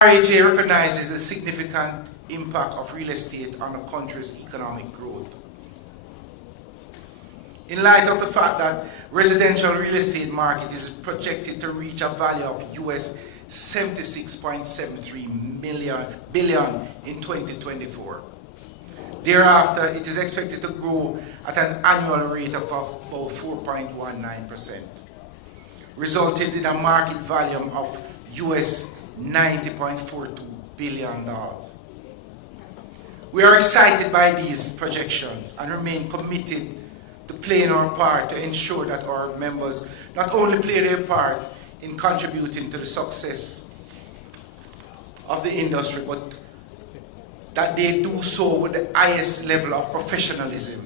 RAJ recognizes the significant impact of real estate on the country's economic growth. In light of the fact that residential real estate market is projected to reach a value of US $76.73 billion in 2024. Thereafter, it is expected to grow at an annual rate of about 4.19%, resulting in a market volume of US $90.42 billion. We are excited by these projections and remain committed to playing our part to ensure that our members not only play their part in contributing to the success of the industry, but that they do so with the highest level of professionalism,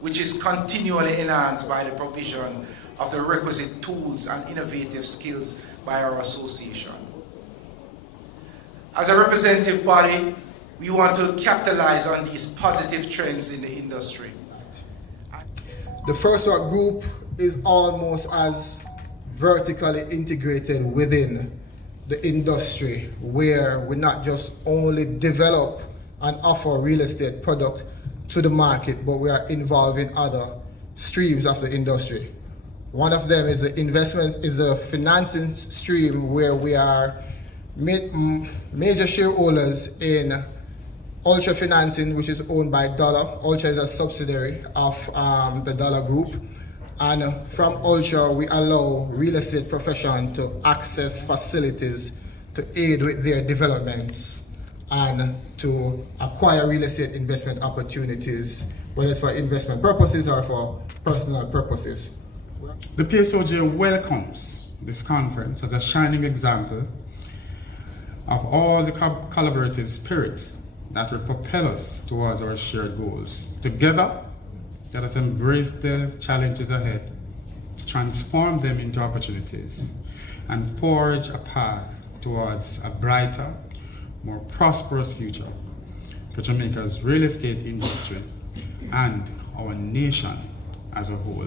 which is continually enhanced by the provision of the requisite tools and innovative skills by our association. As a representative body, we want to capitalize on these positive trends in the industry. The First Rock Group is almost as vertically integrated within the industry, where we not just only develop and offer real estate product to the market, but we are involved in other streams of the industry. One of them is the financing stream, where we are major shareholders in Ultra Financing, which is owned by Dollar. Ultra is a subsidiary of the Dollar Group. And from Ultra, we allow real estate profession to access facilities to aid with their developments and to acquire real estate investment opportunities, whether it's for investment purposes or for personal purposes. The PSOJ welcomes this conference as a shining example of all the collaborative spirits that will propel us towards our shared goals. Together, let us embrace the challenges ahead, transform them into opportunities, and forge a path towards a brighter, more prosperous future for Jamaica's real estate industry and our nation as a whole.